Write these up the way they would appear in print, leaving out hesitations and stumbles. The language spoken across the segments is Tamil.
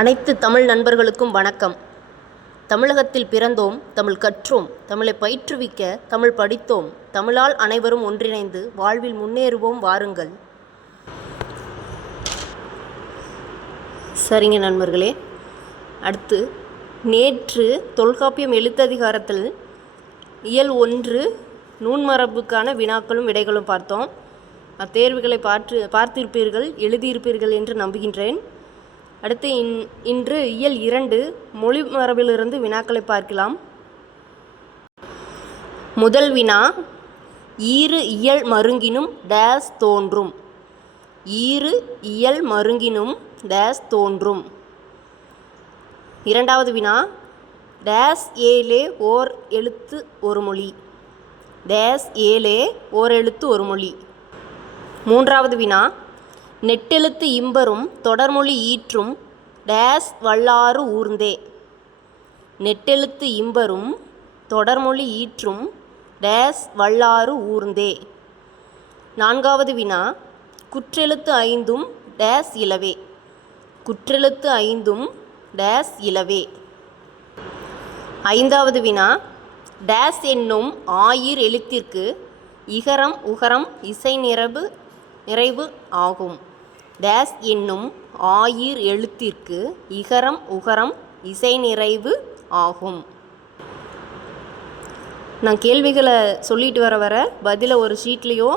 அனைத்து தமிழ் நண்பர்களுக்கும் வணக்கம். தமிழகத்தில் பிறந்தோம், தமிழ் கற்றோம், தமிழை பயிற்றுவிக்க தமிழ் படித்தோம். தமிழால் அனைவரும் ஒன்றிணைந்து வாழ்வில் முன்னேறுவோம் வாருங்கள். சரிங்க நண்பர்களே, அடுத்து நேற்று தொல்காப்பியம் எழுத்ததிகாரத்தில் இயல் 1 நூன்மரபுக்கான வினாக்களும் விடைகளும் பார்த்தோம். அத்தேர்வுகளை பார்த்திருப்பீர்கள், எழுதியிருப்பீர்கள் என்று நம்புகின்றேன். அடுத்து இன்று இயல் 2 மொழி மரபிலிருந்து வினாக்களை பார்க்கலாம். முதல் வினா, ஈறு இயல் மருங்கினும் டேஸ் தோன்றும். ஈறு இயல் மருங்கினும் டேஸ் தோன்றும். இரண்டாவது வினா, டேஸ் ஏலே ஓர் எழுத்து ஒரு மொழி. டேஸ் ஏலே ஓர் எழுத்து ஒரு மொழி. மூன்றாவது வினா, நெட்டெழுத்து இம்பரும் தொடர்மொழி ஈற்றும் டேஸ் வல்லாறு ஊர்ந்தே. நெட்டெழுத்து இம்பரும் தொடர்மொழி ஈற்றும் டேஸ் வல்லாறு ஊர்ந்தே. நான்காவது வினா, குற்றெழுத்து ஐந்தும் டேஸ் இலவே. குற்றெழுத்து ஐந்தும் டேஸ் இலவே. ஐந்தாவது வினா, டேஸ் என்னும் ஆயிர் எழுத்திற்கு இகரம் உகரம் இசை நிறைவு ஆகும். டேஸ் என்னும் ஆயிர் எழுத்திற்கு இகரம் உகரம் இசை நிறைவு ஆகும். நான் கேள்விகளை சொல்லிட்டு வர பதிலை ஒரு ஷீட்லேயோ,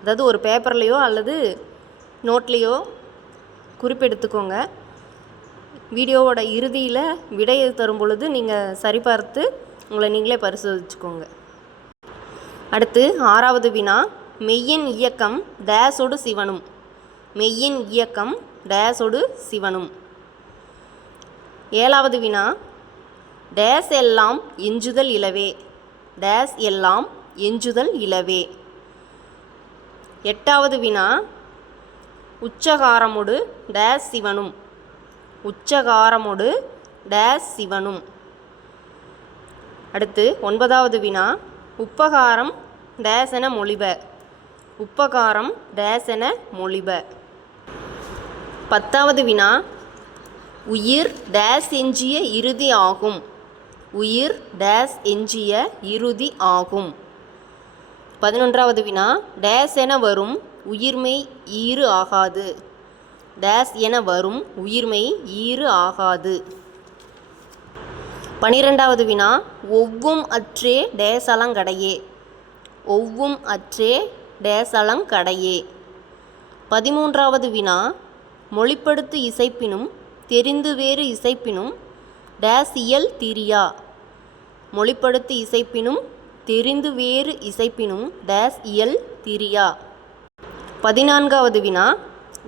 அதாவது ஒரு பேப்பர்லேயோ அல்லது நோட்லேயோ குறிப்பெடுத்துக்கோங்க. வீடியோவோட இறுதியில் விடையை தரும் பொழுது நீங்கள் சரிபார்த்து உங்களை நீங்களே பரிசோதிச்சுக்கோங்க. அடுத்து ஆறாவது வினா, மெய்யின் இயக்கம் டேஸோடு சிவனும். மெய்யின் இயக்கம் டேஸோடு சிவனும். ஏழாவது வினா, டேஸ் எல்லாம் எஞ்சுதல் இலவே. டேஸ் எல்லாம் எஞ்சுதல் இலவே. எட்டாவது வினா, உச்சகாரமோடு டேஸ் சிவனும். உச்சகாரமோடு டேஸ் சிவனும். அடுத்து ஒன்பதாவது வினா, உப்பகாரம் டேஸ் என மொழிப. உப்பகாரம் டேஸ் என மொழிப. பத்தாவது வினா, உயிர் டேஸ் எஞ்சிய இறுதி ஆகும். உயிர் டேஸ் எஞ்சிய இறுதி ஆகும். 11வது வினா, டேஸ் என வரும் உயிர்மெய் ஈறு ஆகாது. டேஸ் என வரும் உயிர்மெய் ஈறு ஆகாது. 12வது வினா, ஒவ்வும் அற்றே டேசலங்கடையே. ஒவ்வும் அற்றே டேசலங்கடையே. 13வது வினா, மொழிப்படுத்து இசைப்பினும் தெரிந்து வேறு இசைப்பினும் டேஸ் இயல் திரியா. மொழிப்படுத்து இசைப்பினும் தெரிந்து வேறு இசைப்பினும் டேஸ் இயல் திரியா. 14வது வினா,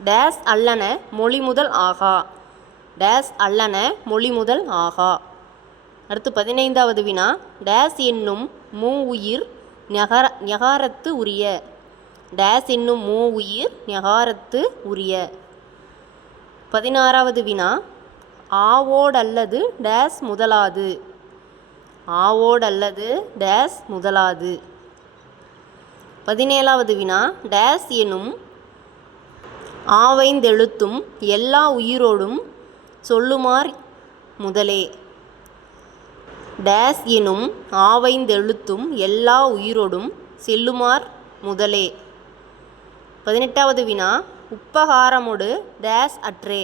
டேஸ் அல்லன மொழி முதல் ஆகா. டேஸ் அல்லன மொழி முதல் ஆகா. அடுத்து 15வது வினா, டேஸ் என்னும் மூ உயிர் ஞகாரத்து உரிய. டேஸ் என்னும் மூ உயிர் ஞகாரத்து உரிய. 16வது வினா, ஆவோடல்லது டேஸ் முதலாது. ஆவோடல்லது டேஸ் முதலாது. 17வது வினா, டேஸ் எனும் ஆவைந்தெழுத்தும் எல்லா உயிரோடும் சொல்லுமார் முதலே. டேஸ் எனும் ஆவைந்தெழுத்தும் எல்லா உயிரோடும் செல்லுமார் முதலே. 18வது வினா, உப்பகாரமோடு டேஸ் அற்றே.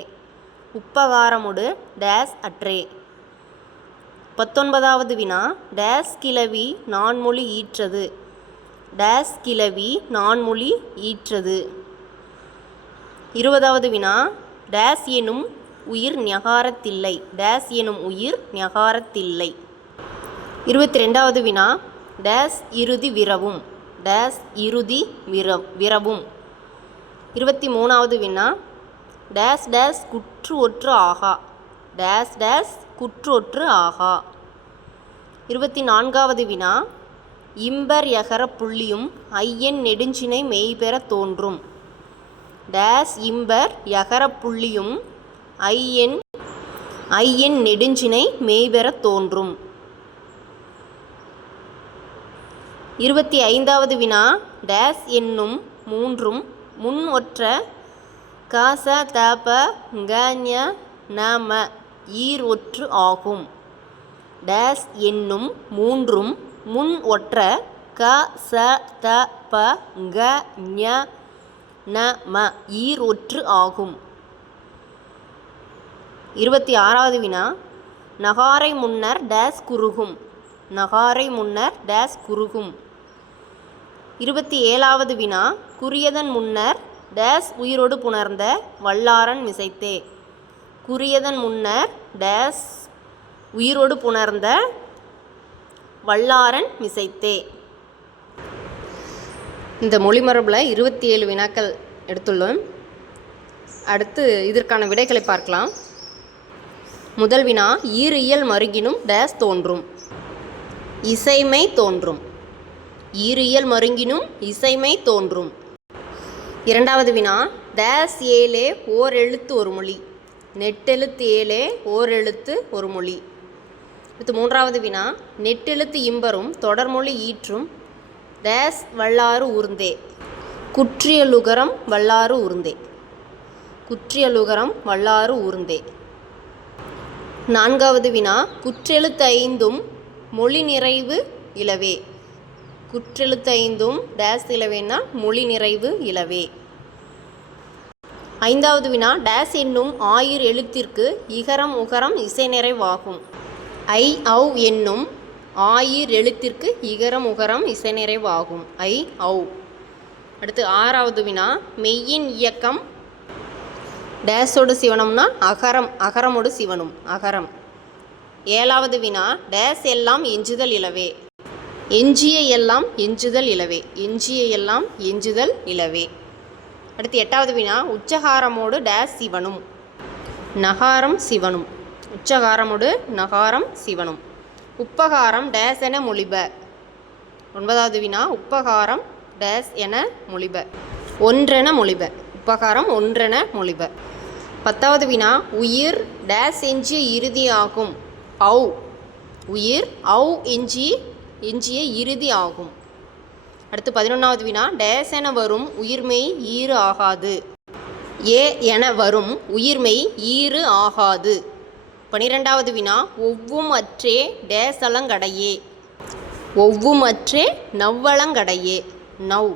உப்பகாரமோடு டேஸ் அற்றே. 19வது வினா, டேஸ் கிளவி நான்மொழி ஈற்றது. டேஸ் கிளவி நான்மொழி ஈற்றது. 20வது வினா, டேஸ் எனும் உயிர் ஞகாரத்தில்லை. டேஸ் எனும் உயிர் ஞகாரத்தில்லை. 22வது வினா, டேஸ் இறுதி விரவும். டேஸ் இறுதி விரவும். 23வது வினா, டேஸ் டேஸ் குற்று ஒற்று ஆகா. டேஸ் டேஸ் குற்று ஒற்று ஆகா. 24வது வினா, இம்பர் யகர புள்ளியும் ஐயன் நெடுஞ்சினை மெய்பெற தோன்றும். டேஸ் இம்பர் யகர புள்ளியும் ஐயன் நெடுஞ்சினை மெய்பெற தோன்றும். 25வது வினா, டேஸ் என்னும் மூன்றும் முன் ஒற்ற காச தப கஞ நம ஈர் ஒற்று ஆகும். டேஸ் என்னும் மூன்றும் முன் ஒற்ற க ச த ப க ஞ ந ம ஈர் ஒற்று ஆகும். 26வது வினா நகாரை முன்னர் டேஸ் குறுகும். நகாரை முன்னர் டேஸ் குறுகும். 27வது வினா குறியதன் முன்னர் டேஸ் உயிரோடு புணர்ந்த வல்லாரன் மிசைத்தே. குறியதன் முன்னர் டேஸ் உயிரோடு புணர்ந்த வல்லாரன் மிசைத்தே. இந்த மொழிமரபில் 27 வினாக்கள் எடுத்துள்ளோம். அடுத்து இதற்கான விடைகளை பார்க்கலாம். முதல் வினா ஈரியல் மருங்கினும் டேஸ் தோன்றும். இசைமை தோன்றும். ஈரியல் மருங்கினும் இசைமை தோன்றும். இரண்டாவது வினா டேஸ் ஏலே ஓர் எழுத்து ஒரு மொழி. நெட்டெழுத்து ஏலே ஓர் எழுத்து ஒரு மொழி. அடுத்து மூன்றாவது வினா நெட்டெழுத்து இம்பரும் தொடர்மொழி ஈற்றும் டேஸ் வல்லாறு ஊர்ந்தே. குற்றியலுகரம் வல்லாறு ஊர்ந்தே. குற்றியலுகரம் வல்லாறு ஊர்ந்தே. நான்காவது வினா குற்றெழுத்து ஐந்தும் மொழி நிறைவு இலவே. குற்றெழுத்து ஐந்தும் டேஸ் இலவேனா மொழி நிறைவு இலவே. ஐந்தாவது வினா டேஸ் என்னும் ஆயிர் எழுத்திற்கு இகரம் உகரம் இசை நிறைவாகும். ஐ ஔ என்னும் ஆயிர் எழுத்திற்கு இகரம் உகரம் இசை நிறைவாகும். ஐ ஔ. அடுத்து ஆறாவது வினா மெய்யின் இயக்கம் டேஸோடு சிவனம்னா அகரம். அகரமோடு சிவனும் அகரம். ஏழாவது வினா டேஸ் எல்லாம் எஞ்சுதல் இலவே. எஞ்சிய எல்லாம் எஞ்சுதல் இலவே. எஞ்சிய எல்லாம் எஞ்சுதல் இலவே. அடுத்து எட்டாவது வினா உச்சகாரமோடு டேஸ் சிவனும். நகாரம் சிவனும். உச்சகாரமோடு நகாரம் சிவனும். உப்பகாரம் டேஸ் என மொழிப. ஒன்பதாவது வினா உப்பகாரம் டேஸ் என மொழிப. ஒன்றென மொழிப. உப்பகாரம் ஒன்றென மொழிப. பத்தாவது வினா உயிர் டேஸ் எஞ்சிய இறுதி ஆகும். ஔ. உயிர் ஔ எஞ்சிய இறுதி ஆகும். அடுத்து 11வது வினா டேஸ் என வரும் உயிர்மெய் ஈறு ஆகாது. ஏ என வரும் உயிர்மெய் ஈறு ஆகாது. 12வது வினா ஒவ்வும் அற்றே டேஸ் அலங்கடையே. ஒவ்வும் அற்றே நவ்வளங்கடையே. நவ்.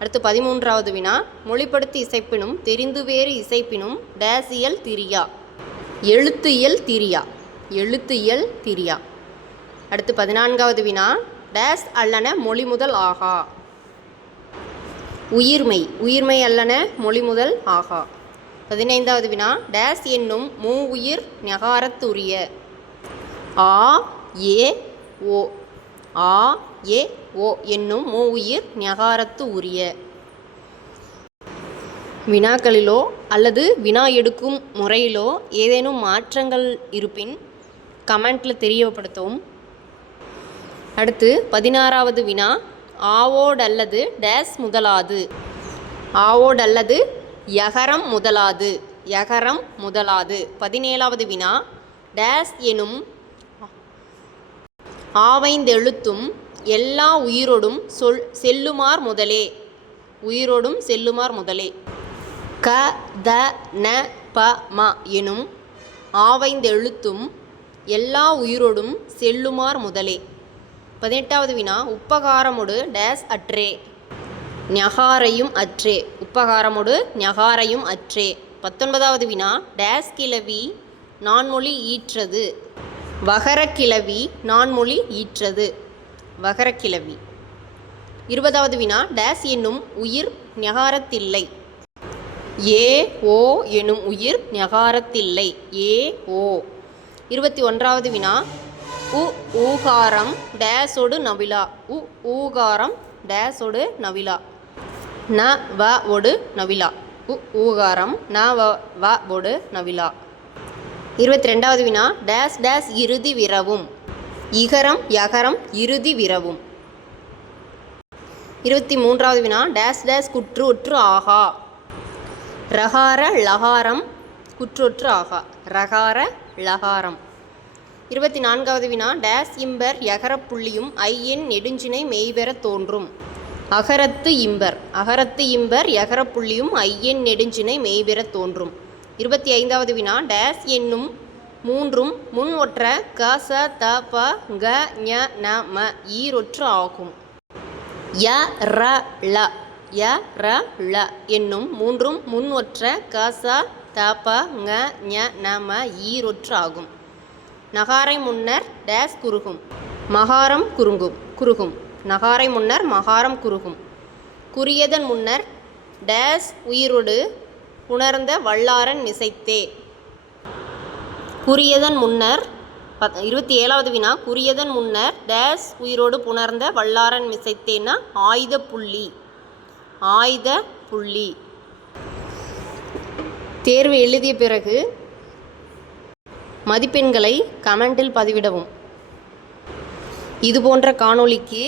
அடுத்து 13வது வினா மொழிப்படுத்தி இசைப்பினும் தெரிந்து வேறு இசைப்பினும் டேஸ் இயல் திரியா. எழுத்து இயல் திரியா. எழுத்து இயல் திரியா. அடுத்து 14வது வினா டேஸ் அல்லன மொழி முதல் ஆகா. உயிர்மெய். உயிர்மெய் அல்லன மொழி முதல் ஆகா. 15வது வினா டேஸ் என்னும் மூ உயிர் ஞகாரத்துரிய. ஆ ஏ ஓ. ஆ ஏ ஓ என்னும் மூ உயிர் ஞகாரத்து உரிய. வினாக்களிலோ அல்லது வினா எடுக்கும் முறையிலோ ஏதேனும் மாற்றங்கள் இருப்பின் கமெண்ட்டில் தெரியப்படுத்தவும். அடுத்து 16வது வினா ஆவோடல்லது டேஸ் முதலாது. ஆவோடல்லது யகரம் முதலாது. யகரம் முதலாது. 17வது வினா டேஸ் எனும் ஆவைந்தெழுத்தும் எல்லா உயிரோடும் செல்லுமார் முதலே. உயிரோடும் செல்லுமார் முதலே. க த ந ப ம எனும் ஆவைந்தெழுத்தும் எல்லா உயிரோடும் செல்லுமார் முதலே. 18வது வினா உப்பகாரமோடு டேஸ் அற்றே. ஞகாரையும் அற்றே. உப்பகாரமோடு ஞகாரையும் அற்றே. 19வது வினா டேஸ் கிளவி நான்மொழி ஈற்றது. வகரக்கிளவி நான்மொழி ஈற்றது. வகரக்கிளவி. 20வது வினா டேஸ் என்னும் உயிர் ஞகாரத்தில்லை. ஏ ஓ எனும் உயிர் ஞகாரத்தில்லை. ஏ ஓ. 21வது வினா உ ஊகாரம் டேஸோடு நவிலா. உ ஊகாரம் டேஸோடு நவிலா. ந வ ஒடு நவிலா. உ ஊகாரம் ந வ ஒடு நவிலா. 22வது வினா டேஸ் டேஸ் இறுதி விரவும். இகரம் யகரம் இறுதி விரவும். 23வது வினா டேஸ் டேஸ் குற்று ஒற்று ஆகா. ரகார லகாரம் குற்றொற்று ஆகா. ரகார லகாரம். 24வது வினா டேஸ் இம்பர் யகரப்புள்ளியும் ஐயன் நெடுஞ்சினை மெய்பெற தோன்றும். அகரத்து இம்பர். அகரத்து இம்பர் யகரப்புள்ளியும் ஐயன் நெடுஞ்சினை மெய்பெற தோன்றும். 25வது வினா டேஸ் என்னும் மூன்றும் முன் ஒற்ற க ச த ப க ஞ ந ம ஈரொற்று ஆகும். ய ர ல ய ர ல என்னும் மூன்றும் முன் ஒற்ற க ச த ப ங ஞ ந ம ஈரொற்று ஆகும். நகாரை முன்னர் டேஸ் குறுகும். மகாரம் குறுகும். நகாரை முன்னர் மகாரம் குறுகும். குறியதன் முன்னர் டேஸ் உயிரொடு புணர்ந்த வல்லாரன் மிசைத்தே. குறியதன் முன்னர் 27வது வினா குறியதன் முன்னர் டேஸ் உயிரோடு புணர்ந்த வல்லாரன் மிசைத்தேன்னா ஆயுத புள்ளி. தேர்வு எழுதிய பிறகு மதிப்பெண்களை கமெண்டில் பதிவிடவும். இதுபோன்ற காணொளிக்கு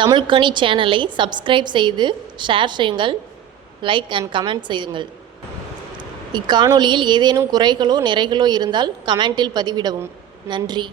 தமிழ்கனி சேனலை சப்ஸ்கிரைப் செய்து ஷேர் செய்யுங்கள், லைக் அண்ட் கமெண்ட் செய்யுங்கள். இக்காணொளியில் ஏதேனும் குறைகளோ நிறைகளோ இருந்தால் கமெண்டில் பதிவிடவும். நன்றி.